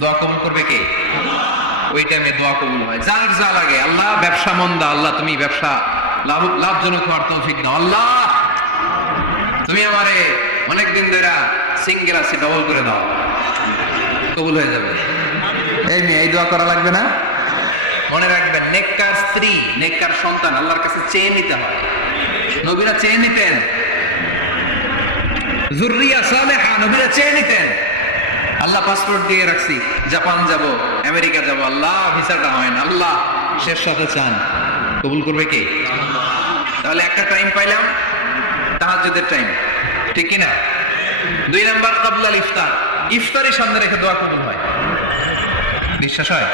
দোয়া কবুল করবে কে? ওই টাইমে দোয়া কবুল হয়। যার যা লাগে, আল্লাহ ব্যবসা মন্দা, আল্লাহ তুমি ব্যবসা লাভজনক হওয়ার তৌফিক দাও, আল্লাহ তুমি আমারে অনেকদিন ধরে সিঙ্গেল আছে ডবল করে দাও, কবুল হয়ে যাবে। এই মেয়ে এই দোয়া করা লাগবে না? মনে রাখবেন, নেককার স্ত্রী, নেককার সন্তান আল্লাহর কাছে চেয়ে নিতে হয়। নবীরা চেয়ে নিতেন, যুররিয়া সালেহা নবীরা চেয়ে নিতেন। আল্লাহ পাসপোর্ট দিয়ে রাখছি, জাপান যাব, আমেরিকা যাব, আল্লাহ ভিসাটা হয় না, আল্লাহ শেষ সাথে চান, কবুল করবে কে? তাহলে একটা টাইম পাইলাম, তাহাজ্জুদের টাইম, ঠিক কি না? 2 নাম্বার ক্বাবলাল ইফতার, ইফতারি সামনে রেখে দোয়া কবুল হয়। বিশ্বাস হয়?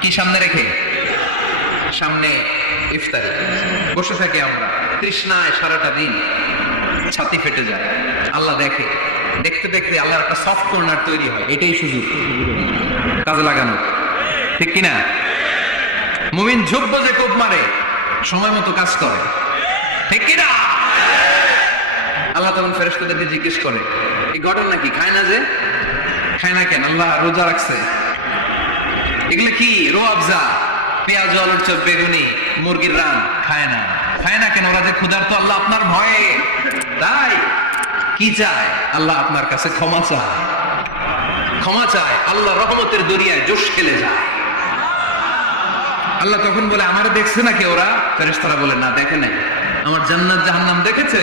কি সামনে রেখে? সামনে ইফতারি বসে থাকি আমরা, তৃষ্ণায় সারাটা দিন, ছাতি ফেটে যায়, আল্লাহ দেখে, দেখতে দেখতে আল্লাহর একটা সফট কর্নার তৈরি হয়। এটাই সুযোগ কাজে লাগানো, ঠিক কিনা? মুমিন ঝুঁকব যে কোপ মারে, সময় মতো কাজ করে, ঠিক কিনা? আল্লাহ তখন ফেরেশতাদেরকে জিজ্ঞেস করে, এই ঘটনা কি? খায় না যে? খায় না কেন? আল্লাহ রোজা রাখছে। এগুলো কি? রোয়াবজা, পেঁয়াজ, আলুর চপ, বেগুনি, মুরগির রান, খায় না। খায় না কেন? ওরা যে ক্ষুধার্ত, আল্লাহ আপনার ভয়ে। তাই কি চায়? আল্লাহ আপনার কাছে ক্ষমা চায়, ক্ষমা চায়, আল্লাহ রহমতের দরিয়ায় জোশ খেলে যায়। আল্লাহ তখন বলে, আমারে দেখছে নাকি ওরা? ফেরেশতারা বলে, না দেখে নাই। আমার জান্নাত জাহান্নাম দেখেছে?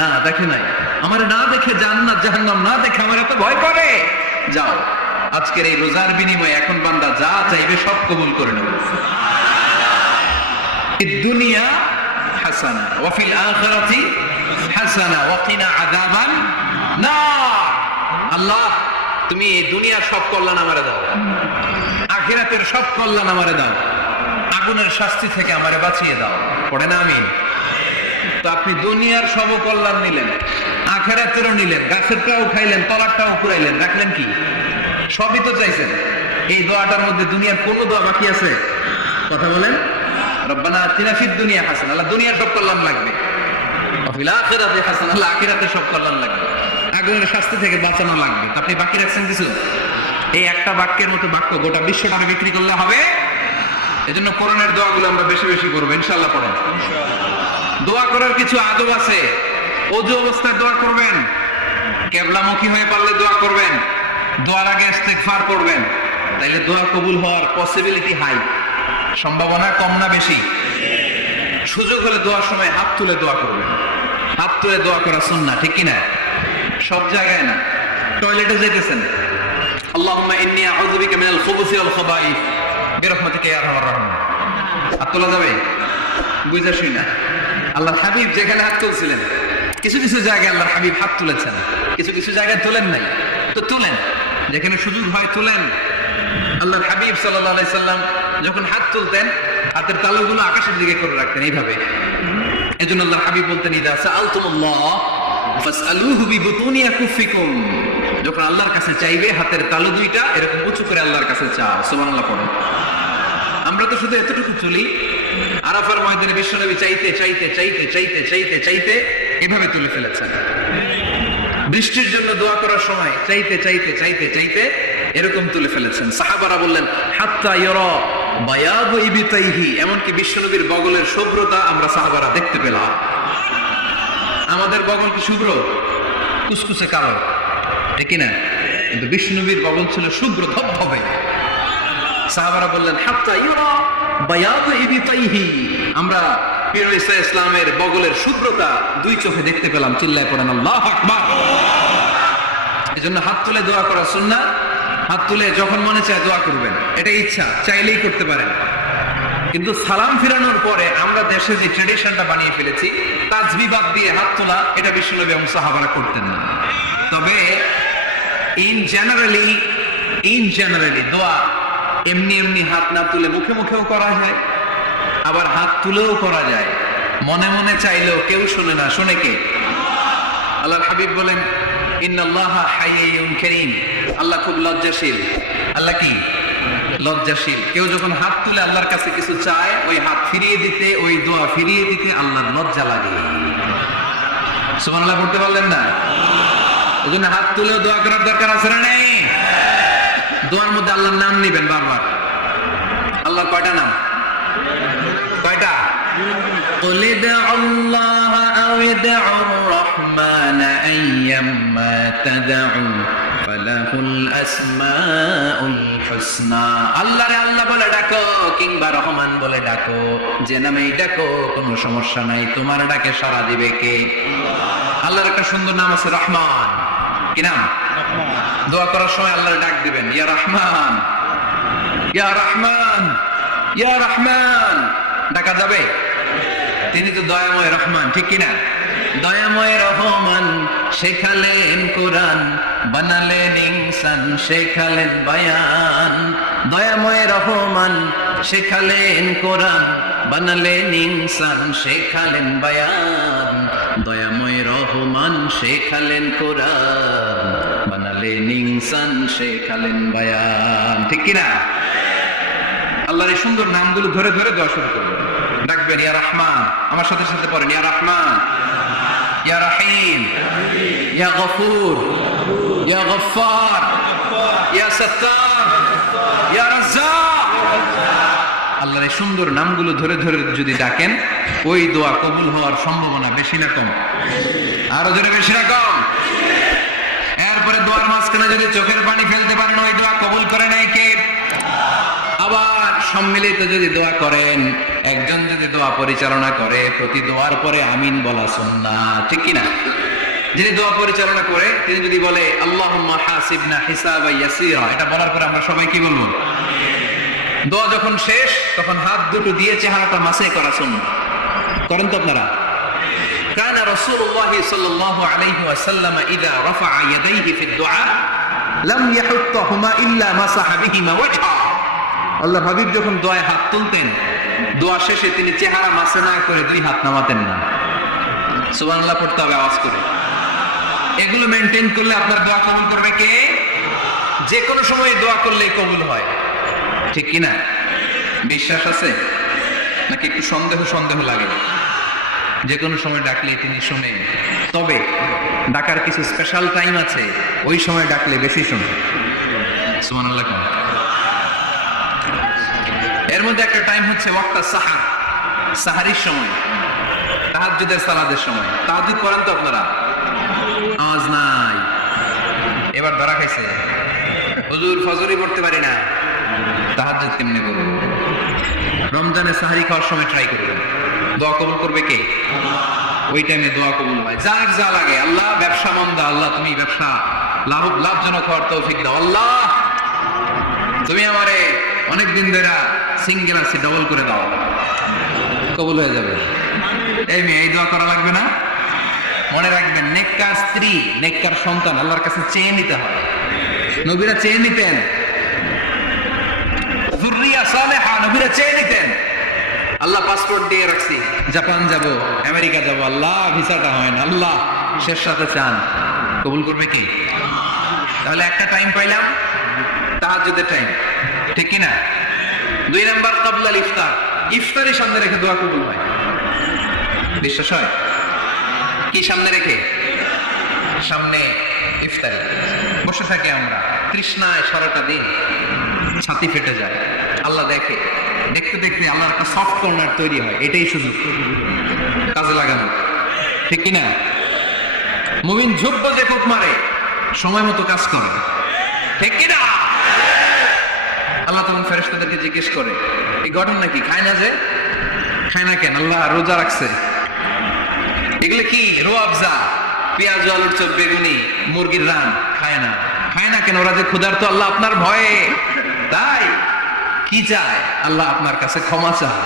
না দেখে নাই। আমারে না দেখে, জান্নাত জাহান্নাম না দেখে আমার এত ভয় করে। যাও, আজকের এই রোজার বিনিময়ে এখন বান্দা যা চাইবে সব কবুল করে নেব। দুনিয়া হাসানা ওয়া ফিল আখিরাতি হাসানা ওয়া কিনা আযাবান নার। আল্লাহ তুমি এই দুনিয়ার সব কল্যাণ আমারে দাও, আখিরাতের সব কল্যাণ আমারে দাও, আগুনের শাস্তি থেকে আমারে বাঁচিয়ে দাও। পড়ে না আমিন? তো আপনি দুনিয়ার সব কল্যাণ নিলেন, আখিরাতেরও নিলেন, গাছেরটাও খাইলেন, তলারটাও পুরাইলেন, রাখলেন কি? সবই তো চাইছেন। এই দোয়াটার মধ্যে দুনিয়ার কোন দোয়া বাকি আছে? কথা বলেন। রব্বানা আতিনা ফিদ দুনিয়া হাসানা, আল্লাহ দুনিয়ার সব কল্যাণ লাগবে। ওয়া ফিল আখিরাতি হাসানা, আল্লাহ আখিরাতের সব কল্যাণ লাগবে, আগুনের শাস্তি থেকে বাঁচানো লাগবে। আপনি বাকি রাখছেন কিছু? এই একটা বাক্যের মতো বাক্য গোটা বিশ্বটাকে বিক্রি করলে হবে। এজন্য কোরআনের দোয়াগুলো আমরা বেশি বেশি করবো, ইনশাআল্লাহ। পড়েন। দোয়া করার কিছু আদব আছে। ওযু অবস্থায় দোয়া করবেন, কিবলামুখী হয়ে পারলে দোয়া করবেন, দোয়ার আগে ইস্তেগফার করবেন, তাইলে দোয়া কবুল হওয়ার পসিবিলিটি হাই, সম্ভাবনা কম না বেশি? সুযোগ হলে দোয়ার সময় হাত তুলে দোয়া করবেন। হাত তুলে দোয়া করা সুন্নাহ, ঠিক কি না? সব জায়গায় না। টয়লেটে যেতেছেন, আল্লাহুম্মা ইন্নী আউযু বিকা মিনাল খুবুসি ওয়াল খাবাইস বিরহমাতিকা ইয়া আরহামার রাহিমিন। হাত তোলা যাবে? বুঝা শুই না। আল্লাহর হাবিব যেখানে হাত তুলছিলেন, কিছু কিছু জায়গায় আল্লাহর হাবিব হাত তুলেছেন, কিছু কিছু জায়গায় তোলেন নাই। তো তুলেন, যেখানে সুযোগ হয় তুলেন। আল্লাহর হাবিব সাল্লাল্লাহু আলাইহি সাল্লাম যখন হাত তুলতেন, হাতের তালুগুলো আকাশের দিকে করে রাখতেন, এইভাবে। এজন্য আল্লাহর হাবিব বলতেন, ইদা সাআলতুমুল্লাহ ফাসআলুহু বিবুতুনি আকুফিকুম। যখন আল্লাহর কাছে চাইবে, হাতের তালু দুইটা এরকম উঁচু করে আল্লাহর কাছে চাও। সুবহানাল্লাহ পড়ো। আমরা তো শুধু এতটুকু তুলি। আরাফার ময়দানে বিশ্বনবী চাইতে চাইতে চাইতে চাইতে চাইতে চাইতে এভাবে তুলে ফেলেছেন। বৃষ্টির জন্য দোয়া করার সময় চাইতে চাইতে চাইতে চাইতে এরকম তুলে ফেলেছেন। সাহাবারা বললেন, হাত্তা ইয়ারা বায়াদু ইবতাইহি, এমনকি বিশ্বনবীর বগলের শুভ্রতা আমরা সাহাবারা দেখতে পেলাম। আমাদের বগল কি শুভ্র? কুচকুচে কালো, ঠিক না? কিন্তু বিশ্বনবীর বগল ছিল শুভ্র ধবধবে। সাহাবারা বললেন, হাত্তা ইয়ারা বায়াদু ইবতাইহি, আমরা প্রিয় ঈসা ইসলামের বগলের শুভ্রতা 2 চোখে দেখতে পেলাম। চিল্লায় পড়েন আল্লাহু আকবার। এজন্য হাত তুলে দোয়া করা সুন্নাহ। হাত তুলে যখন মনে চায় দোয়া করবেন, এটা ইচ্ছা, চাইলেই করতে পারেন। কিন্তু সালাম ফিরানোর পরে আমরা দেশে যে ট্রেডিশনটা বানিয়ে ফেলেছি, তাসবিহ বাদ দিয়ে হাত তোলা, এটা বিশ্বনবী এবং সাহাবারা করতেন না। তবে ইন জেনারেলি দোয়া এমনি এমনি হাত না তুলে মুখে মুখেও করা যায়, আবার হাত তুলেও করা যায়। মনে মনে চাইলেও কেউ শুনে না, শুনে কে? আল্লাহর হাবিব বলেন, ইন্নাল্লাহা হাইয়্যুন কারীম, আল্লাহ খুব লজ্জাশীল। আল্লাহ কি? লজ্জাশীল। কেউ যখন হাত তুলে আল্লাহর কাছে কিছু চায়, ওই হাত ফিরিয়ে দিতে, ওই দোয়া ফিরিয়ে দিতে আল্লাহর লজ্জা লাগে। সুবহানাল্লাহ পড়তে পারলেন না? ওই জন্য হাত তুলেও দোয়া করার দরকার আছে না নেই? দোয়ার মধ্যে আল্লাহর নাম নিবেন বারবার। আল্লাহর কয়টা নাম? কয়টা? قل ادعوا الله أو ادعوا الرحمن أيما تدعوا فله الأسماء الحسنى। আল্লাহ রে আল্লাহ বলে ডাকো কিংবা রহমান বলে ডাকো, যে নামেই ডাকো কোনো সমস্যা নাই, তোমার ডাকে সাড়া দিবে কে? আল্লাহর একটা সুন্দর নাম আছে রহমান। কি নাম? দোয়া করার সময় আল্লাহর ডাক দিবেন, ইয়া রহমান, ইয়া রহমান, ইয়া রহমান। ডাকা যাবে? তিনি তো দয়াময় রহমান, ঠিক কিনা? দয়াময় রহমান শেখালেন কোরআন, বানালেন ইনসান, শেখালেন বায়ান। দয়াময় রহমান শেখালেন কোরআন, বানালেন ইনসান, শেখালেন বায়ান। দয়াময় রহমান শেখালেন কোরআন, বানালেন ইনসান, শেখালেন বায়ান, ঠিক কিনা? আল্লাহর এই সুন্দর নামগুলো ধরে ধরে দোয়া শুরু করবেন। ডাকবেন ইয়া রহমান, আমার সাথে সাথে পড়েন ইয়া রহমান, ইয়া রহিম, ইয়া গফুর, ইয়া গফফার, ইয়া সত্তার, ইয়া রাজ্জাক। আল্লাহর এই সুন্দর নামগুলো ধরে ধরে যদি ডাকেন, ওই দোয়া কবুল হওয়ার সম্ভাবনা বেশি না কম? আরো জোরে বেশি না কম? এরপরে দোয়ার মাঝখানে যদি চোখের পানি ফেলতে পারেন, ওই দোয়া কবুল করে নেয় কে? আবার সম্মিলিত যদি দোয়া করেন, একজন যদি দোয়া পরিচালনা করে, প্রতি দোয়ার পরে আমিন বলা সুন্নাত, ঠিক কিনা? যিনি দোয়া পরিচালনা করে তিনি যদি বলে আল্লাহুম্মা হাসিবনা হিসাবান ইয়াসীরা, এটা বলার পরে আমরা সবাই কি বলবো? দোয়া যখন শেষ তখন হাত দুটো দিয়ে চেহারাটা মাসে করা সুন্নাত। করেন তো আপনারা? কানা রাসূলুল্লাহ সাল্লাল্লাহু আলাইহি ওয়াসাল্লাম ইযা রাফা'a ইয়াদাইহি ফি দুআ লাম ইয়াহুত্তাহুমা ইল্লা মাসাহা বিহিমা ওয়াজহা। আল্লাহ হাবিব যখন দোয়ায় হাত তুলতেন, দোয়া শেষে তিনি চেহারা মাসে না করে দুই হাত নামাতেন না। সুবহানাল্লাহ পড়তে হবে আওয়াজ করে। এগুলো মেনটেন করলে আপনার দোয়া কবুল করবে কে? যে কোনো সময় দোয়া করলেই কবুল হয়, ঠিক কিনা? বিশ্বাস আছে নাকি একটু সন্দেহ সন্দেহ লাগে? যে কোনো সময় ডাকলে তিনি শুনেন, তবে ডাকার কিছু স্পেশাল টাইম আছে, ওই সময় ডাকলে বেশি শুনে। সুবহানাল্লাহ। এর মধ্যে একটা টাইম হচ্ছে ওয়াক্তা সাহার, সাহারির সময়, তাহাজ্জুদের সালাতের সময়। তাহাজ্জুদ করেন তো আপনারা? আওয়াজ নাই, এবার ধরা খাইছে। হুজুর ফজরই পড়তে পারি না, তাহাজ্জুদ কেমনে করব? রমজানে সাহারি খাওয়ার সময় ট্রাই করবেন, দোয়া কবুল করবে কে? ওই টাইমে দোয়া কবুল হয়। যার যা লাগে, আল্লাহ ব্যবসা মন্দা, আল্লাহ তুমি ব্যবসা লাভজনক হওয়ার তৌফিক দাও, আল্লাহ তুমি আমারে অনেকদিন ধরে সিঙ্গেল আছি, ডবল করে দাও, কবুল হয়ে যাবে। এই মেয়ে, এই দোয়া করা লাগবে না? মনে রাখবেন, নেককার স্ত্রী, নেককার সন্তান আল্লাহর কাছে চেয়ে নিতে হয়। নবীরা চেয়ে নিতেন, যুররিয়া সালেহা নবীরা চেয়ে নিতেন। আল্লাহ পাসপোর্ট দিয়ে রাখছি, জাপান যাব, আমেরিকা যাব, আল্লাহ ভিসাটা হয় না, আল্লাহ শেষ সাথে চান, কবুল করবে কি? তাহলে একটা টাইম পাইলাম, তাহাজ্জুদের টাইম, ঠিক কিনা? 2 নাম্বার ক্বাবলাল ইফতার, ইফতারি সামনে রেখে দোয়া কবুল হয়। বিশ্বাস হয়? কি সামনে রেখে? সামনে ইফতারি। বসে থাকি আমরা তৃষ্ণায় সারাটা দিন, ছাতি ফেটে যায়, আল্লাহ দেখে, দেখতে দেখতে আল্লাহর একটা সফট কর্নার তৈরি হয়। এটাই সুযোগ কাজে লাগানো, ঠিক কিনা? মুমিন ঝুঁকবো যে খুব মারে, সময় মতো কাজ করে, ঠিক কিনা? আল্লাহ তখন ফেরেশতাদেরকে জিজ্ঞেস করে, এই ঘটনা কি? খায় না যে? খায় না কেন? আল্লাহ রোজা রাখছে। এগুলো কি? রোয়াবজা, পেঁয়াজ, আলুর চপ, বেগুনি, মুরগির রান খায় না। খায় না কেন? ওরা যে ক্ষুধার্ত, আল্লাহ আপনার ভয়ে। তাই কি চায়? আল্লাহ আপনার কাছে ক্ষমা চায়,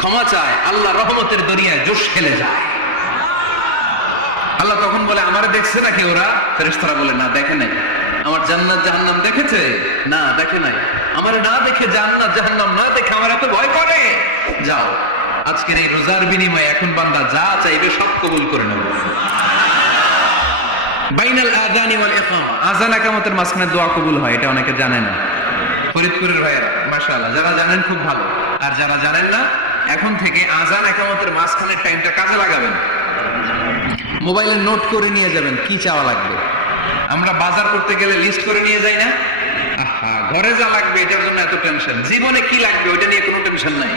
ক্ষমা চায়। আল্লাহ রহমতের দরিয়ায় জোশ খেলে যায়। আল্লাহ তখন বলে, আমারে দেখছে নাকি ওরা? ফেরেশতারা বলে, না দেখে নাই। আমার জান্নাত জাহান্নাম দেখেছে? না দেখে নাই। আমারে না দেখে, জান্নাত জাহান্নাম না দেখে আমার এত ভয় করে। যাও, আজকের এই রোজার বিনিময়ে এখন বান্দা যা চাইবে সব কবুল করে নেব। বাইনাল আযানি ওয়াল ইকামা, আযান ইকামতের মাঝখানে দোয়া কবুল হয়, এটা অনেকে জানে না। ফরিদপুরের ভাইয়েরা মাশাআল্লাহ, যারা জানেন খুব ভালো, আর যারা জানেন না, এখন থেকে আযান ইকামতের মাঝখানের টাইমটা কাজে লাগাবেন। মোবাইলে নোট করে নিয়ে যাবেন কি চাওয়া লাগবে। আমরা বাজার করতে গেলে লিস্ট করে নিয়ে যাই না? ঘরে যা লাগবে এটার জন্য এত টেনশন, জীবনে কি লাগবে ওইটা নিয়ে কোনো টেনশন নাই।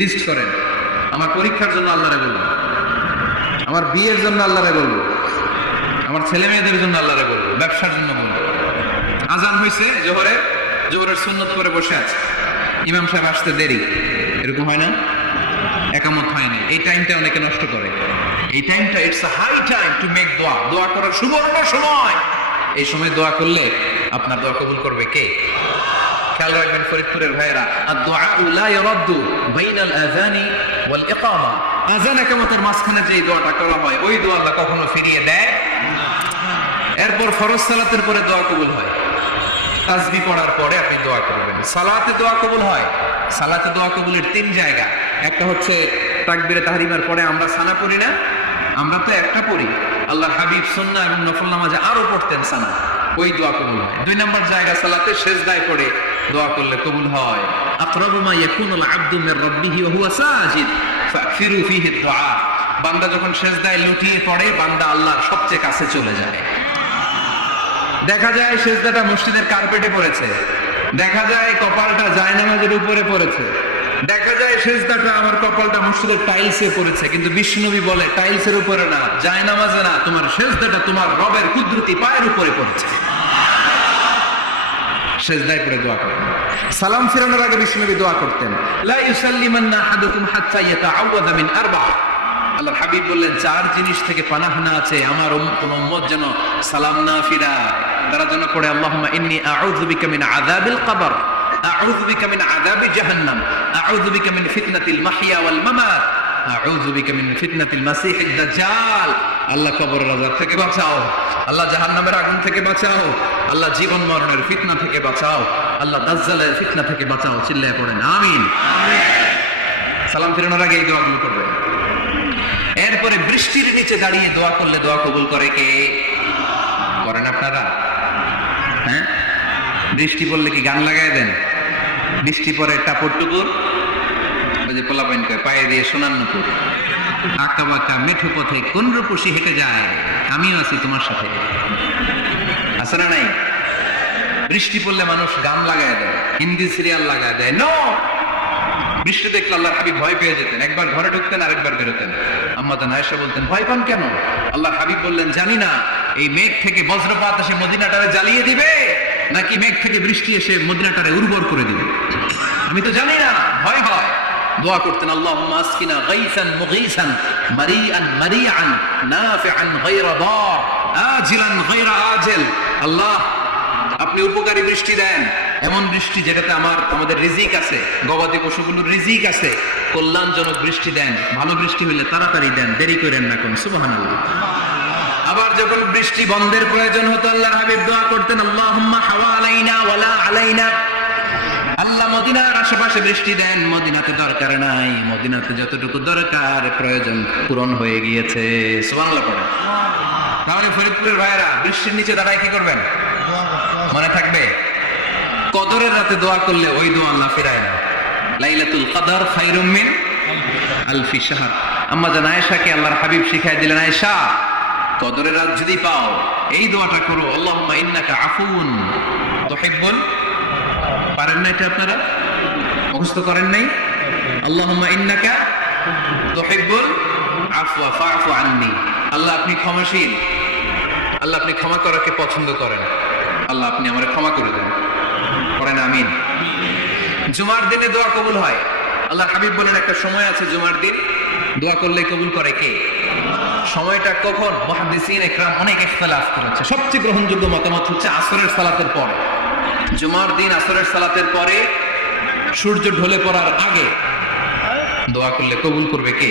লিস্ট করেন, আমার পরীক্ষার জন্য আল্লাহরে বলবো, আমার বিয়ের জন্য আল্লাহরে বলবো, আমার ছেলে মেয়েদের জন্য আল্লাহরে বলবো, ব্যবসার জন্য বলবো। আজান হয়েছে জোহরের সুন্নত করে বসে আছে, ইমাম সাহেব আসতে দেরি, এরকম হয় না? একামত হয় না, এই টাইমটা অনেকে নষ্ট করে। এই টাইমটা it's a high time to make দোয়া, দোয়া করার সুবর্ণ সময়। এই সময় দোয়া করলে আপনার দোয়া কবুল করবে কে? খেয়াল রাখবেন ফরিদপুরের ভাইয়েরা, আদ-দুআউ লা ইরাদ্দু বাইনাল আযানি ওয়াল ইকামা। আযান ইকামতের মাঝখানে যে দোয়াটা করা হয় ওই দোয়া আল্লাহ কখনো ফিরিয়ে দেয় না। এরপর ফরজ সালাতের পরে দোয়া কবুল হয়, তাসবিহ পড়ার পরে আপনি দোয়া করবেন। সালাতে দোয়া কবুল হয়, সালাতে দোয়া কবুলের 3 জায়গা। একটা হচ্ছে তাকবীরে তাহরিমার পরে আমরা সানা পড়ি না, আমরা তো একটা পড়ি, আল্লাহর হাবিব সুন্নাহ এবং নফল নামাজে আরো পড়তেন সানা, ওই দোয়া কবুল হয়। 2 নম্বর জায়গা সালাতে সিজদায় পড়ে দোয়া করলে কবুল হয়। আকরাবু মা ইয়াকুনুল আবদু মির রাব্বিহি ওয়া হুয়া সাজিদ ফাকফিরু ফীহি দুআ। বান্দা যখন সিজদায় লুটিয়ে পড়ে বান্দা আল্লাহর সবচেয়ে কাছে চলে যায়। দেখা যায় সিজদাটা মসজিদের কার্পেটে পড়েছে, দেখা যায় কপালটা জায়নামাজের উপরে পড়েছে, দেখা যায় সিজদাটা আমার কপালটা মসজিদের টাইলসে পড়েছে, কিন্তু বিষ্ণুনবী বলে টাইলসের উপরে না, জায়নামাজে না, তোমার সিজদাটা তোমার রবের কুদরতি পায়ের উপরে পড়েছে। সিজদায় পড়ে দোয়া করেন। সালাম ফিরানোর আগে বিষ্ণুনবী দোয়া করতেন, লা ইউসাল্লিমান্না আহাদুকুম হাত্তা ইয়াতাআওয়াযা মিন আরবা। আল্লাহর হাবিব বললেন 4 জিনিস থেকে পানাহ না আছে আমার কোন উম্মত যেন সালাম না ফিরায়। তারা যেন পড়ে আল্লাহুম্মা ইন্নী আউযু বিকা মিন আযাবিল কবর, আউযু বিকা মিন আযাবি জাহান্নাম, আউযু বিকা মিন ফিতনাতিল মাহইয়া ওয়াল মামাত, আউযু বিকা মিন ফিতনাতিল মাসিহিদ দাজ্জাল। আল্লাহ কবরের আযাব থেকে বাঁচাও, আল্লাহ জাহান্নামের আগুন থেকে বাঁচাও, আল্লাহ জীবন মরণের ফিতনা থেকে বাঁচাও, আল্লাহ দাজ্জালের ফিতনা থেকে বাঁচাও। চিল্লায়ে পড়েন আমিন। সালাম ফিরানোর আগে এই দোয়াগুলো করবেন। এরপরে বৃষ্টির নিচে দাঁড়িয়ে দোয়া করলে দোয়া কবুল করে কে? করেন আপনারা? হ্যাঁ, বৃষ্টি পড়লে কি গান লাগাই দেন? বৃষ্টি পরে টাপুর টুপুর, ওই যে পোলাপাইন করে পায়ে দিয়ে শোনান নুপুর, আঁকা বাঁকা মেঠো পথে কোন রূপসী হেঁটে যায়, আমিও আছি তোমার সাথে, আছে না নাই? বৃষ্টি পড়লে মানুষ গান লাগায় দেয়, হিন্দি সিরিয়াল লাগায় দেয়। নো, বৃষ্টি দেখলে আল্লাহর হাবিব ভয় পেয়ে যেতেন, একবার ঘরে ঢুকতেন আরেকবার বেরোতেন। আম্মা জান আয়েশা বলতেন, ভয় পান কেন? আল্লাহর হাবিব বললেন, জানি না এই মেঘ থেকে বজ্রপাত এসে মদিনাটারে জ্বালিয়ে দিবে নাকি মেঘ থেকে বৃষ্টি এসে মদিনাটারে উর্বর করে দিবে, আমি তো জানি না, ভয় হয়। দোয়া করতেন, আল্লাহুম্মা আসকিনা গাইসান মুগীসান মারিআন মারিআন নাফিআন গায়রা দার আজিলান গায়রা আজিল। আল্লাহ, আপনি উপকারী বৃষ্টি দেন, এমন বৃষ্টি যেটাতে আমাদের রিজিক আছে, গবাদি পশুগুলোর রিজিক আছে, কল্যাণজনক বৃষ্টি দেন, ভালো বৃষ্টি হইলে তাড়াতাড়ি দেন, দেরি করেন না কোন। সুবহানাল্লাহ। আবার যখন বৃষ্টি বন্ধের প্রয়োজন হতো আল্লাহর হাবিব দোয়া করতেন, আল্লাহুম্মা হাওয়ালাইনা ওয়ালা আলাইনা। আল্লাহ মদিনার আশেপাশে বৃষ্টি দেন, মদিনাতে দরকার নাই, মদিনাতে যতটুকু দরকার প্রয়োজন পূরণ হয়ে গিয়েছে। সুবহানাল্লাহ পড়েন। তাহলে ফরিদপুরের ভাইয়েরা বৃষ্টির নিচে দাঁড়ায় কি করবেন? মনে থাকবে কদরের রাতে দোয়া করলে ওই দোয়া আল্লাহ ফিরায় না। লাইলাতুল কদর খায়রুম মিন আলফি শাহর। আম্মা জান আয়েশাকে আল্লাহর হাবিব শিখাই দিলেন, আয়েশা কদরের রাত যদি পাও এই দোয়াটা করো, আল্লাহুম্মা ইন্নাকা আফুন তুহিব্বুল। পারেন না এটা? আপনারা মুখস্থ করেন নাই? আল্লাহুম্মা ইন্নাকা তুহিব্বুল আফওয়া ফা'ফু আন্নি। আল্লাহ আপনি ক্ষমাশীল, আল্লাহ আপনি ক্ষমা করাকে পছন্দ করেন, আল্লাহ আপনি আমারে ক্ষমা করে দেন। পড়েন আমিন। জুমার দিনে দোয়া কবুল হয়। আল্লাহর হাবিব বলেন একটা সময় আছে জুমার দিন দোয়া করলে কবুল করে কে? সময়টা কখন? মুহাদ্দিসিন ইকরাম অনেক ইখতিলাফ করেছে। সবচেয়ে গ্রহণযোগ্য মতামত হচ্ছে আসরের সালাতের পরে। জুমার দিন আসরের সালাতের পরে সূর্য ঢলে পড়ার আগে দোয়া করলে কবুল করবে কে?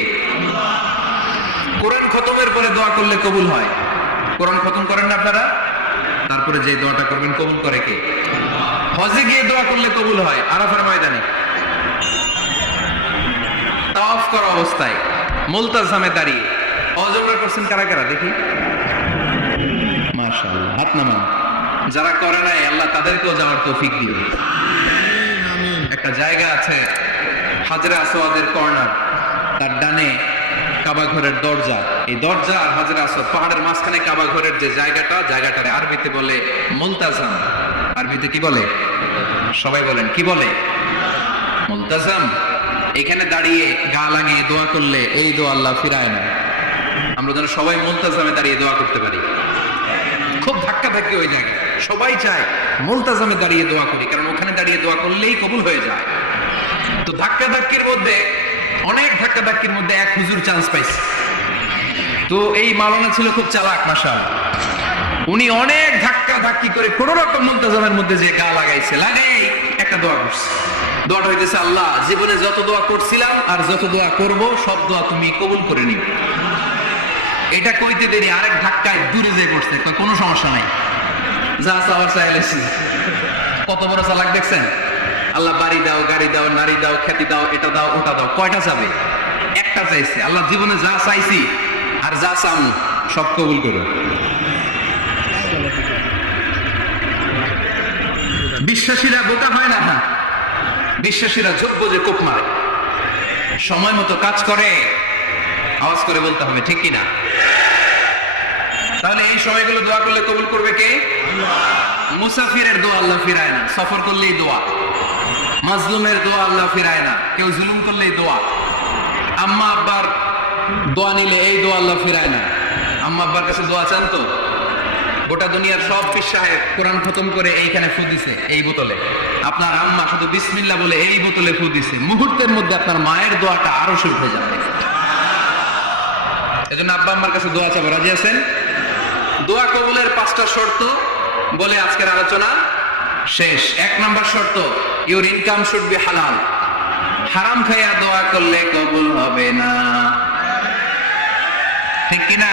কোরআন খতমের পরে দোয়া করলে কবুল হয়। কোরআন খতম করেন না আপনারা? তারপরে যে দোয়াটা করবেন কবুল করে কে? হজে গিয়ে দোয়া করলে কবুল হয়। আরাফার ময়দানে তাওয়াফ করা অবস্থায় মুলতাজামে দাঁড়িয়ে। হজ ওমরা করছেন কারা কারা দেখি? মাশাআল্লাহ, হাত নামান। যারা করে নাই আল্লাহ তাদেরকেও যাওয়ার তৌফিক দিবেন। একটা জায়গা আছে হাজরে আসওয়াদের কর্নার, তার ডানে কাবা ঘরের দরজা। এই দরজা আর হাজরে আসওয়াদ পাহাড়ের মাঝখানে কাবা ঘরের যে জায়গাটারে আরবিতে বলে মুলতাজাম। আরবিতে কি বলে? সবাই বলেন, কি বলে? মুলতাজাম। এখানে দাঁড়িয়ে গা লাগিয়ে দোয়া করলে এই দোয়া আল্লাহ ফিরায় না। আমরা যেন সবাই মুলতাজামে দাঁড়িয়ে দোয়া করতে পারি। খুব ধাক্কা ধাক্কি হয়ে যায়, সবাই চায় মুলতাজামে দাঁড়িয়ে দোয়া করি, কারণ ওখানে দাঁড়িয়ে দোয়া করলেই কবুল হয়ে যায়। তো ধাক্কা ধাক্কির মধ্যে, অনেক ধাক্কা ধাক্কির মধ্যে এক হুজুর চান্স পাইছে। তো এই মাওলানা ছিল খুব চালাক মাশাআল্লাহ। উনি অনেক ধাক্কা ধাক্কি করে কোন রকম মুলতাজামের মধ্যে যে গা লাগাইছে, লাগাই একটা দোয়া করছে। দোয়াটা হইতেছে, আল্লাহ জীবনে যত দোয়া করছিলাম আর যত দোয়া করব সব দোয়া তুমি কবুল করে নিও। এটা কইতে দেরি আরেক ধাক্কায় দূরে যেয়ে পড়ছে, কোনো সমস্যা নাই, যা চাওয়ার চাইলেছি। কত বড় চালাক দেখছেন? আল্লাহ বাড়ি দাও, গাড়ি দাও, নারী দাও, খ্যাতি দাও, এটা দাও, ওটা দাও, কয়টা চাবে? একটা চাইছে। আল্লাহ জীবনে যা চাইছি আর যা চাও সব কবুল করো। বিশ্বাসীরা বোকা হয় না, হ্যাঁ বিশ্বাসীরা যোগ্য যে কোপ মারে, সময় মতো কাজ করে। আওয়াজ করে বলতে হবে ঠিক কিনা? তাহলে এই সময়গুলো দোয়া করলে কবুল করবে কে? মুসাফিরের দোয়া আল্লাহ ফিরায় না, সফর করলেই দোয়া। মাজলুমের দোয়া আল্লাহ ফিরায় না, কেউ জুলুম করলেই দোয়া। আম্মা আব্বার দোয়া নিলে এই দোয়া আল্লাহ ফিরায় না। আম্মা আব্বার কাছে দোয়া চান তো? গোটা দুনিয়ার সব পীর সাহেব কোরআন খতম করে এইখানে ফু দিছে এই বোতলে, আপনার আম্মা শুধু বিসমিল্লাহ বলে এই বোতলে ফু দিছে, মুহূর্তের মধ্যে আপনার মায়ের দোয়াটা আরো শুরু হয়ে যাবে। এজন্য আব্বা আম্মার কাছে দোয়া চাবো, রাজি আছেন? দোয়া কবুলের 5টা শর্ত বলে আজকের আলোচনা শেষ। 1 নাম্বার শর্ত, ইউর ইনকাম শুড বি হালাল। হারাম খাইয়া দোয়া করলে কবুল হবে না, ঠিক কিনা?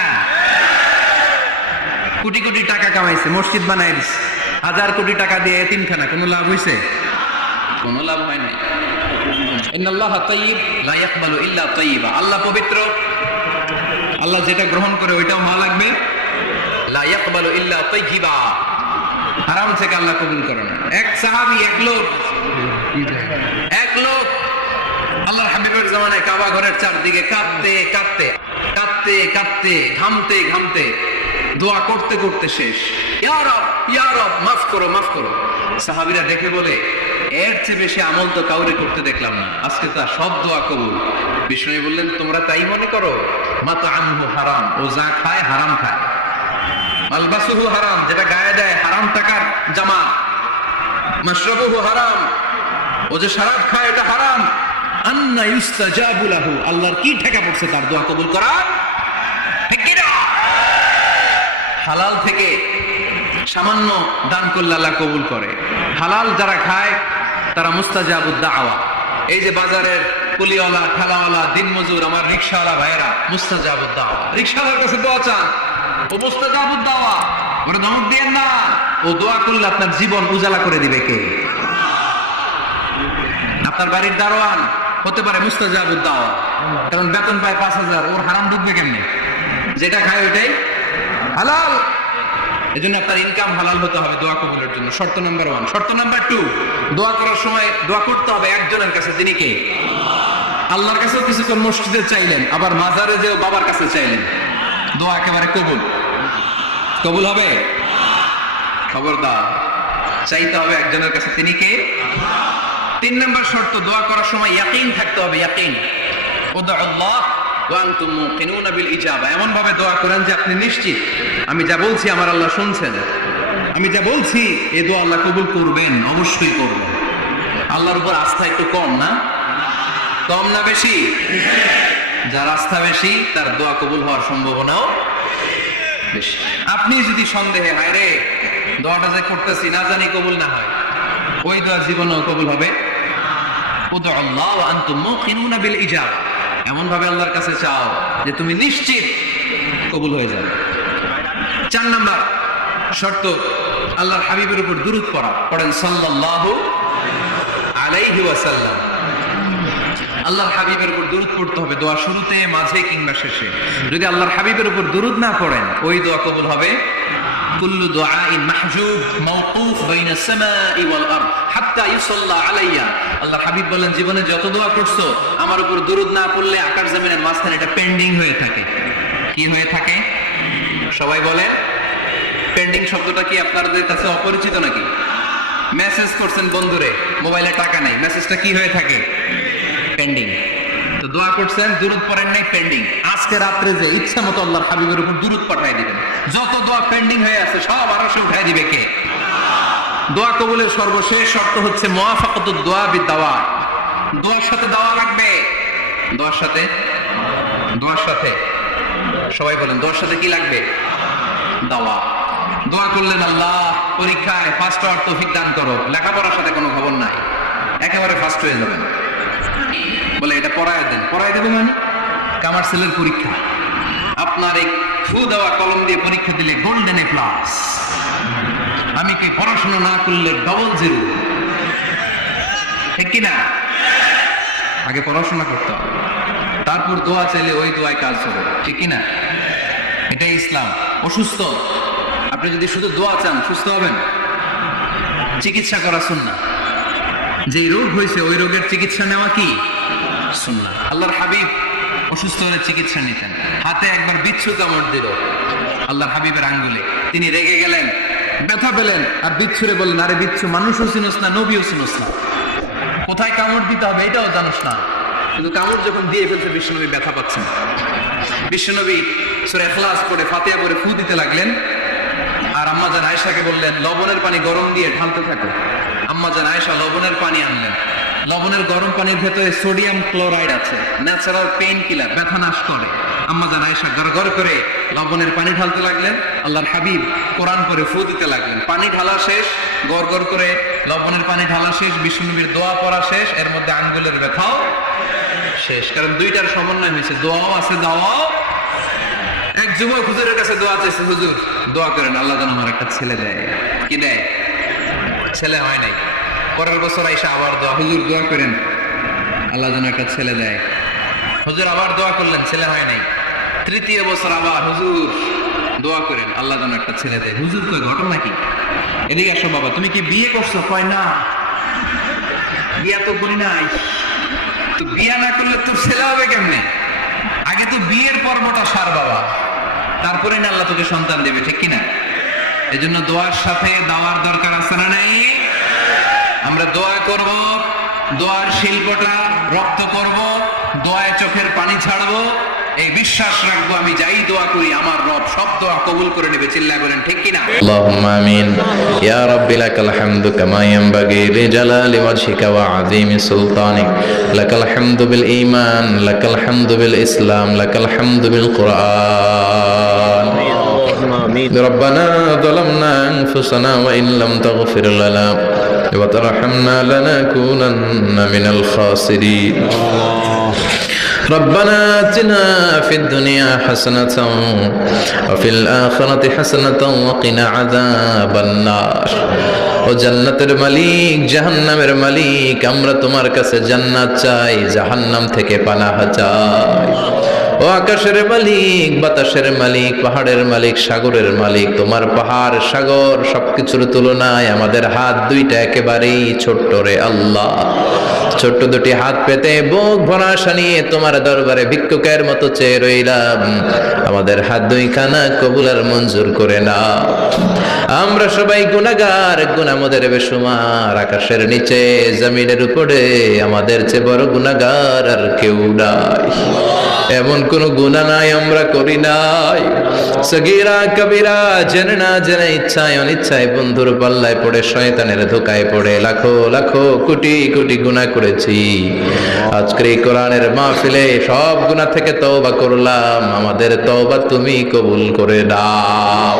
কোটি কোটি টাকা কামাইছে, মসজিদ বানাই দিছে, 1000 কোটি টাকা দিয়ে এতিমখানা, কোনো লাভ হইছে? কোনো লাভ হয় নাই। ইন্নাল্লাহা তাইয়্যিব লা ইয়াকবালু ইল্লা তাইয়্যিবা। আল্লাহ পবিত্র, আল্লাহ যেটা গ্রহণ করে ওইটাও ভালো লাগবে। লা ইয়াকবালু ইল্লা তাইয়্যিবা, হারাম থেকে আল্লাহ কবুল করে না। এক সাহাবী, এক লোক আল্লাহর হাবিবের জামানায় কাবা ঘরের চারদিকে কাঁদতে কাঁদতে কাঁদতে কাঁদতে ঘামতে ঘামতে দোয়া করতে করতে শেষ। ইয়া রব, ইয়া রব, মাফ করো, মাফ করো। সাহাবীরা দেখে বলে, এর চেয়ে বেশি আমল তো কাউরে করতে দেখলাম না, আজকে তার সব দোয়া কবুল। বিষ্ণু বললেন, তোমরা তাই মনে করো? মাতআমুহু হারাম, ও যা খায় হারাম খায়। মালবাসুহু হারাম, যেটা গায়ে দেয় হারাম টাকার জামা। মাশরাবুহু হারাম, ও যে শরাব খায় এটা হারাম। আন্না ইউস্তাজাবু লাহু, আল্লাহর কি ঠেকা পড়ছে তার দোয়া কবুল করা? ঠিক কি না? হালাল থেকে সামান্য দান করলে আল্লাহ কবুল করে। হালাল যারা খায় তারা মুস্তাজাবুদ দাওয়া। এই যে বাজারের কুলিওয়ালা, ঠেলাওয়ালা, দিনমজুর, আমার রিকশাওয়ালা ভাইয়েরা, মুস্তাজাবুদ দাওয়া। রিকশাওয়ালার কাছে দোয়া চান, ও মুস্তাজাবুদ দাওয়া, ওরা ধমক দিয়েন না। ও দোয়া করলে আপনার জীবন উজালা করে দিবে কে? আপনার বাড়ির দারোয়ান হতে পারে মুস্তাজাবুদ দাওয়া, কারণ বেতন পায় 5000, ওর হারাম ঢুকবে কেমনে? যেটা খায় ওইটাই হালাল। এজন্য আপনার ইনকাম হালাল হতে হবে দোয়া কবুলের জন্য। শর্ত নাম্বার 1। শর্ত নাম্বার 2, দোয়া করার সময় দোয়া করতে হবে একজনের কাছে, তিনি কে? আল্লাহর কাছেও কিছুক্ষণ মসজিদে চাইলেন, আবার মাজারে যেও বাবার কাছে চাইলেন, দোয়া একেবারে কবুল। কবুল হবে? খবরদার, চাইতে হবে একজনের কাছে, তিনি কে? 3 নাম্বার শর্ত, দোয়া করার সময় ইয়াকিন থাকতে হবে। ইয়াকিন, উদউল্লাহ ওয়া আনতুম মুকিনুনা বিল ইজাবা। এমন ভাবে দোয়া করেন যে আপনি নিশ্চিত আমি যা বলছি আমার আল্লাহ শুনছেন, আমি যা বলছি এই দোয়া আল্লাহ কবুল করবেন, অবশ্যই করবেন। আল্লাহর উপর আস্থা একটু কম না? কম না বেশি? যার আস্থা বেশি তার দোয়া কবুল হওয়ার সম্ভাবনাও বেশি। আপনি যদি সন্দেহে, হায় রে দোয়াটা যে করতেছি না জানি কবুল না হয়, ওই দোয়া জীবনেও কবুল হবে? উদউল্লাহ ওয়া আনতুম মুকিনুনা বিল ইজাবা। এমন ভাবে আল্লাহর কাছে চাও যে তুমি নিশ্চিত কবুল হয়ে যাবে। 4 নাম্বার শর্ত, আল্লাহর হাবিবের উপর দুরূদ পড়া। পড়েন সাল্লাল্লাহু আলাইহি ওয়াসাল্লাম। আল্লাহর হাবিবের উপর দুরূদ পড়তে হবে দোয়া শুরুতে, মাঝে কিংবা শেষে। যদি আল্লাহর হাবিবের উপর দুরূদ না পড়েন, ওই দোয়া কবুল হবে? কুল্লু দুআইন মাহজুব মাওকুফ বাইনা সামাই ওয়াল আরদ হাত্তা ইউসাল্লা আলাইয়া। আল্লাহর হাবিব বলেন, জীবনে যত দোয়া করছো আমার উপর দুরূদ না পড়লে আকাশ জমিনের মাঝখানে এটা পেন্ডিং হয়ে থাকে। কি হয়ে থাকে? সবাই বলে পেন্ডিং শব্দটা কি আপনাদের কাছে অপরিচিত নাকি? মেসেজ করছেন বন্ধুরে, মোবাইলে টাকা নাই, মেসেজটা কি হয়ে থাকে? পেন্ডিং। তো দোয়া করছেন, দুরূদ পড়েন নাই, পেন্ডিং। আজকে রাত্রে যে ইচ্ছা মতো আল্লাহর হাবিবের উপর দুরূদ পাঠাই দিবেন, যত দোয়া পেন্ডিং হয়ে আছে সব আরশে উঠাই দিবে কে? দোয়া কবুলের সর্বশেষ শর্ত হচ্ছে মুওয়াফাকাতুদ দোয়া বিদ-দাওয়া। দোয়ার সাথে দাওয়া লাগবে। দোয়ার সাথে সবাই বলেন, দোয়ার সাথে কি লাগবে? দাওয়া। দোয়া করলেন, আল্লাহ পরীক্ষায় ফার্স্ট হওয়ার তৌফিক দান করো, লেখাপড়ার সাথে কোনো খবর নাই, একেবারে ফার্স্ট হয়ে যাবেন। বলে এটা পড়ায় দেন। পড়ায় দেবে মানে? আমার ছেলের পরীক্ষা, আপনার এই ফু দেওয়া কলম দিয়ে পরীক্ষা দিলে গোল্ডেন এ প্লাস, আমি কি পড়াশোনা না করলে ডবল জিরো, ঠিক কিনা? আগে পড়াশোনা করতে হবে, তারপর দোয়া চাইলে ওই দোয়ায় কাজ হবে, ঠিক কিনা? এটাই ইসলাম। অসুস্থ, আপনি যদি শুধু দোয়া চান সুস্থ হবেন? চিকিৎসা করা সুন্নাহ। যে রোগ হয়েছে ওই রোগের চিকিৎসা নেওয়া কি সুন্নাহ। আল্লাহর হাবিব অসুস্থ হলে চিকিৎসা নিতেন। হাতে একবার বিচ্ছু কামড় দিল আল্লাহর হাবিবের আঙ্গুলে, তিনি রেগে গেলেন, ব্যথা পেলেন, আর বিচ্ছুরে বললেন, আরে বিচ্ছু, মানুষও চিনোস না, নবীও চিনোস না, কোথায় কামড় দিতে হবে এটাও জানোস না। কিন্তু কামড় যখন দিয়ে ফেলছে বিশ্বনবী ব্যথা পাচ্ছেন। বিশ্বনবী সূরা ইখলাস পড়ে ফাতিহা পড়ে ফু দিতে লাগলেন, আর আম্মাজান আয়েশাকে বললেন, লবণের পানি গরম দিয়ে ঢালতে থাকো। আম্মাজান আয়েশা লবণের পানি আনলেন। লবণের গরম পানির ভেতরে সোডিয়াম ক্লোরাইড আছে, ন্যাচারাল পেইন কিলার, ব্যথা নাশ করে। আম্মাজান আয়েশা গড়গড় করে লবণের পানি ঢালতে লাগলেন, আল্লাহর হাবিব কোরআন পড়ে ফু দিতে লাগলেন। পানি ঢালা শেষ, গড়গড় করে লবণের পানি ঢালা শেষ, বিশ্বনবীর দোয়া পড়া শেষ, এর মধ্যে আঙ্গুলের ব্যথাও শেষ। কারণ দুইটার সমন্বয় হয়েছে, দোয়াও আছে, দাওয়াও। এক যুবক হুজুরের কাছে দোয়া চাইছে, হুজুর দোয়া করেন আল্লাহ যেন আমার একটা ছেলে দেয়। কি দেয়? ছেলে হয় নাই। পরের বছর আইসা আবার দোয়া, হুজুর দোয়া করেন আল্লাহ যেন একটা ছেলে দেয়। হুজুর আবার দোয়া করলেন, ছেলে হয় নাই। তৃতীয় বছর আবার, হুজুর দোয়া করেন আল্লাহ যেন একটা ছেলে দেয়। হুজুর কই ঘটনা কি? এদিকে আসো বাবা, তুমি কি বিয়ে করছো? কয় না, বিয়া তো করি নাই। তো বিয়া না করলে তোর ছেলে হবে কেমনে? আগে তো বিয়ের পর্বটা সার বাবা, তারপরে না আল্লাহ তোকে সন্তান দেবে, ঠিক কিনা? এই জন্য দোয়ার সাথে দাওয়ার দরকার আছে না নাই? আমরা দোয়া করব, দোয়ার শিল্পটা রপ্ত করব, দোয়ায় চোখের পানি ছাড়বো, এই বিশ্বাস রাখবো আমি যাই দোয়া করি আমার রব সব দোয়া কবুল করে নেবে। চিল্লায় বলেন ঠিক কিনা? আল্লাহুম্মা আমিন। ইয়া রাব্বি লাকাল হামদু কামা ইয়ানবাগি লিজালালি ওয়াজহিকা ওয়া আযীমি সুলতানিক। লাকাল হামদু বিল ঈমান, লাকাল হামদু বিল ইসলাম, লাকাল হামদু বিল কুরআন। ربنا ظلمنا أنفسنا وإن لم تغفر لنا وترحمنا لنكونن من الخاسرين. ربنا آتنا في الدنيا حسنة وفي الآخرة حسنة وقنا عذاب النار. ও জান্নাতের মালিক, জাহান্নামের মালিক, আমরা তোমার কাছে জান্নাত চাই, জাহান্নাম থেকে পানাহ চাই। ও আকাশের মালিক, বাতাসের মালিক, পাহাড়ের মালিক, সাগরের মালিক, তোমার পাহাড় সাগর সবকিছুর তুলনায় আমাদের হাত দুইটা একেবারেই ছোট্ট রে আল্লাহ। ছোট্ট দুটি হাত পেতে বুক ভরা আশা নিয়ে তোমার দরবারে ভিক্ষুকের মতো চেয়ে রইলাম। আমাদের হাত দুইখানা কবুল আর মঞ্জুর করে নাও। আমরা সবাই গুনাহগার, গুনাহ আমাদের বেশুমার। আকাশের নিচে জমিনের উপরে আমাদের চেয়ে বড় গুনাহগার আর কেউ নাই। এমন কোন গুনাহ নাই আমরা করি নাই, সগীরা কবিরা, জেনে না জেনে, ইচ্ছায় অনিচ্ছায়, বন্ধুর পাল্লায় পড়ে, শয়তানের ধোকায় পড়ে লাখো লাখো কোটি কোটি গুনাহ করেছি। আজকের এই কোরআনের মাহফিলে সব গুনাহ থেকে তওবা করলাম, আমাদের তওবা তুমি কবুল করে দাও।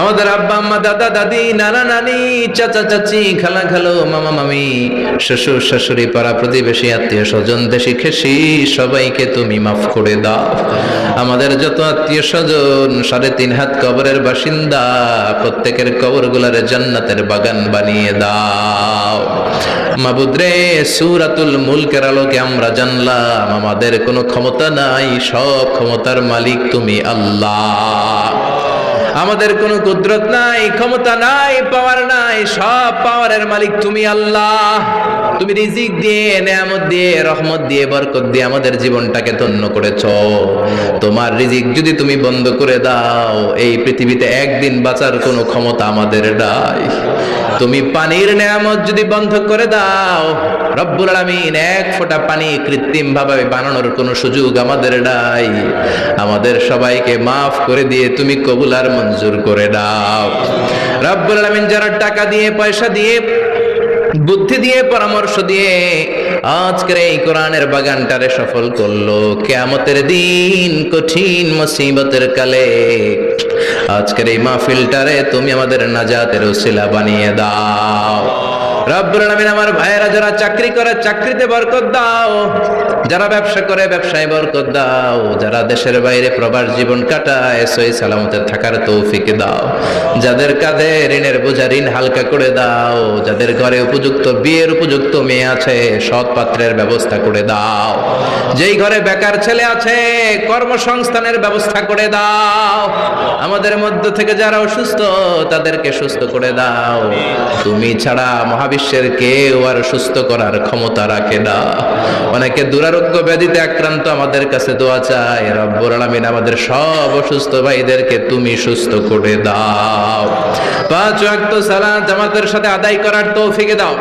আমাদের আব্বা আম্মা, দাদা দাদি, নানা নানি, চাচা চাচি, খালা খালো, মামা মামি, শ্বশুর শাশুড়ি, পাড়া প্রতিবেশী, আত্মীয় স্বজন, দেশি খেসি, সবাইকে তুমি মাফ করে দাও। আমাদের যত আত্মীয় স্বজন 3.5 হাত কবরের বাসিন্দা, প্রত্যেকের কবরগুলারে জান্নাতের বাগান বানিয়ে দাও। মাবুদ রে, সূরাতুল মুলকের আলোকে আমরা জানলাম আমাদের কোনো ক্ষমতা নাই, সব ক্ষমতার মালিক তুমি আল্লাহ। আমাদের কোনো কুদরত নাই, ক্ষমতা নাই, পাওয়ার নাই, সব পাওয়ারের মালিক তুমি আল্লাহ। তুমি রিজিক দিয়ে, নেয়ামত দিয়ে, রহমত দিয়ে, বরকত দিয়ে আমাদের জীবনটাকে ধন্য করেছো। তোমার রিজিক যদি তুমি বন্ধ করে দাও, এই পৃথিবীতে একদিন বাঁচার কোনো ক্ষমতা আমাদের নাই। তুমি পানির নেয়ামত যদি বন্ধ করে দাও, রব্বুল আলামিন এক ফোঁটা পানি কৃত্রিম ভাবে বানানোর কোনো সুযোগ আমাদের নাই। আমাদের সবাইকে মাফ করে দিয়ে তুমি কবুল আর মঞ্জুর করে দাও। রব্বুল আলামিন যারা টাকা দিয়ে, পয়সা দিয়ে, বুদ্ধি দিয়ে, পরামর্শ দিয়ে আজকের এই কোরআনের বাগানটারে সফল করলো, কিয়ামতের দিন কঠিন মুসিবতের কালে আজকের এই মাহফিলটারে তুমি আমাদের নাজাতের উসিলা বানিয়ে দাও। রব্বুল আলামিন আমার ভাইয়েরা যারা চাকরি করে চাকরিতে বরকত দাও, যারা ব্যবসা করে ব্যবসায় বরকত দাও, যারা দেশের বাইরে প্রবাস জীবন কাটায় সহি সালামতে থাকার তৌফিক দাও, যাদের কাঁধে ঋণের বোঝা ঋণ হালকা করে দাও, যাদের ঘরে উপযুক্ত বিয়ের উপযুক্ত মেয়ে আছে সৎ পাত্রের ব্যবস্থা করে দাও, যেই ঘরে বেকার ছেলে আছে কর্মসংস্থানের ব্যবস্থা করে দাও, আমাদের মধ্য থেকে যারা অসুস্থ তাদেরকে সুস্থ করে দাও। তুমি ছাড়া মহাবিশ্বের কেউ আর সুস্থ করার ক্ষমতা রাখে না। অনেকে দুরারোগ্য ব্যাধিতে আক্রান্ত আমাদের কাছে দোয়া চায়, রব্বুল আলামিন আমাদের সব অসুস্থ ভাইদেরকে তুমি সুস্থ করে দাও। 5 ওয়াক্ত সালাত জামাতের সাথে আদায় করার তৌফিক দাও।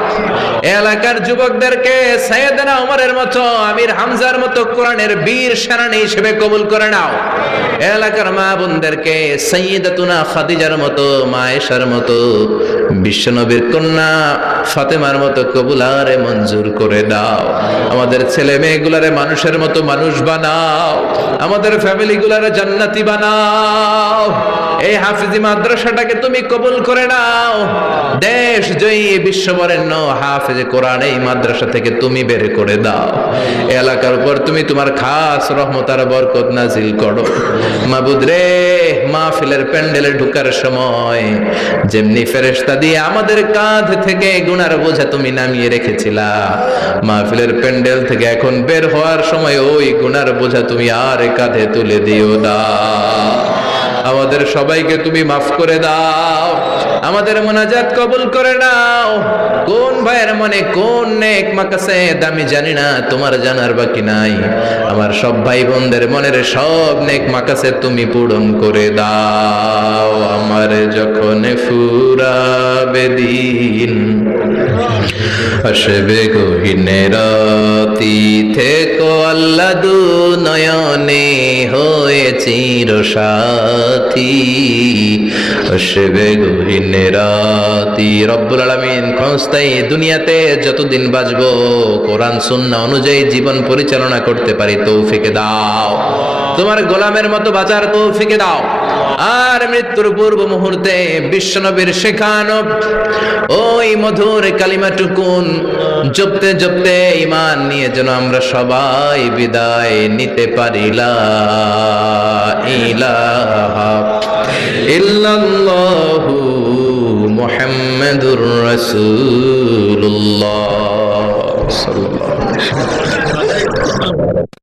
এলাকার যুবকদেরকে সাইয়েদনা ওমরের মতো, আমির হামজার মতো কোরআনের বীর সেনানী হিসেবে কবুল করে নাও। এলাকার মা বোনদেরকে সাইয়্যিদাতুনা খাদিজার মতো, মা আয়েশার মতো, বিশ্বনবীর কন্যা ফাতেমার মতো কবুলারে মঞ্জুর করে দাও। আমাদের ছেলে মেয়েগুলারে মানুষের মতো মানুষ বানাও, আমাদের ফ্যামিলিগুলারে জান্নাতি বানাও। এই হাফিজি মাদ্রাসাটাকে তুমি কবুল করে নাও। দেশ জয়ী বিশ্ববরেণ্য হাফেজে কোরআন এই মাদ্রাসা থেকে তুমি বের করে দাও। এলাকার উপর তুমি তোমার খাস রহমত আর বরকত নাজিল করো। মাবুদ রে, মাহফিলের প্যান্ডেলে ঢুকার সময় যেমনি ফেরেশতা দিয়ে আমাদের কাঁধ থেকে গুনার বোঝা তুমি নামিয়ে রেখেছিলা, মাহফিলের প্যান্ডেল থেকে এখন বের হওয়ার সময় ওই গুনার বোঝা তুমি আর কাঁধে তুলে দিও না। আমাদের সবাইকে তুমি মাফ করে দাও, আমাদের মোনাজাত কবুল করে নাও। কোন ভাইয়ের মনে কোন নেক মাকাসেদ আমি জানি না, তোমার জানার বাকি নাই। আমার সব ভাই বোনদের মনের সব নেক মাকাসেদ তুমি পূরণ করে দাও। আমার যখন ফুরাবে দিন, আসবে গহীনে রাতি, থেকো আল্লাহ দু নয়নে হয়ে চিরসাথী, আসবে গহীনে রাতি। রব্বুল আলামিন ক্ষণস্থায়ী দুনিয়াতে যতদিন বাঁচবো কোরআন সুন্নাহ অনুযায়ী জীবন পরিচালনা করতে পারি তৌফিক দাও। তোমার গোলামের মতো বাঁচার তৌফিক দাও। আর মৃত্যুর পূর্ব মুহূর্তে বিশ্বনবীর শেখানো ওই মধুর কালিমাটুকুন জপতে জপতে ঈমান নিয়ে যেন আমরা সবাই বিদায় নিতে পারি। লা ইলাহা ইল্লাল্লাহু মুহাম্মাদুর রাসূলুল্লাহ সাল্লাল্লাহু আলাইহি ওয়াসাল্লাম।